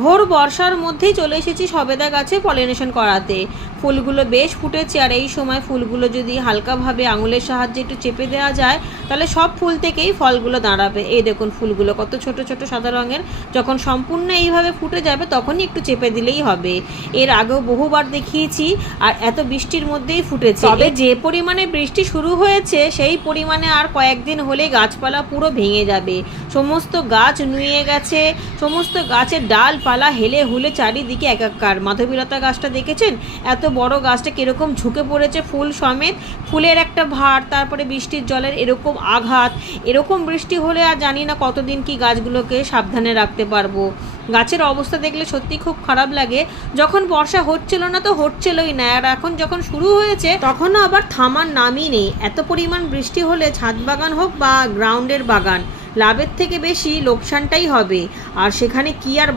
ঘোর বর্ষার মধ্যেই চলে এসেছি সবেদা গাছে পলিনেশন করাতে। ফুলগুলো বেশ ফুটেছে, আর এই সময় ফুলগুলো যদি হালকাভাবে আঙুলের সাহায্যে একটু চেপে দেওয়া যায় তাহলে সব ফুল থেকেই ফলগুলো দাঁড়াবে। এই দেখুন ফুলগুলো কত ছোট ছোট সাদা রঙের। যখন সম্পূর্ণ এইভাবে ফুটে যাবে তখনই একটু চেপে দিলেই হবে। এর আগেও বহুবার দেখিয়েছি, আর এত বৃষ্টির মধ্যেই ফুটেছে। তবে যে পরিমাণে বৃষ্টি শুরু হয়েছে সেই পরিমাণে আর কয়েকদিন হলে গাছপালা পুরো ভেঙে যাবে। সমস্ত গাছ নুয়ে গেছে, সমস্ত গাছের ডাল পালা হেলে হুলে চারিদিকে একাকার। মাধবীলতা গাছটা দেখেছেন, এত বড় গাছটা কিরকম ঝুঁকে পড়েছে ফুল সমেত। ফুলের একটা ভার, তারপরে বৃষ্টির জলের এরকম আঘাত। এরকম বৃষ্টি হলে আর জানি না কতদিন কি গাছগুলোকে সাবধানে রাখতে পারবো। গাছের অবস্থা দেখলে সত্যি খুব খারাপ লাগে। যখন বর্ষা হচ্ছিল না তো হচ্ছিলই না, আর এখন যখন শুরু হয়েছে তখনও আবার থামার নামই নেই। এত পরিমাণ বৃষ্টি হলে ছাদ বাগান হোক বা গ্রাউন্ডের বাগান, লাভের থেকে বেশি লোকসানটাই হবে। আর সেখানে কি আর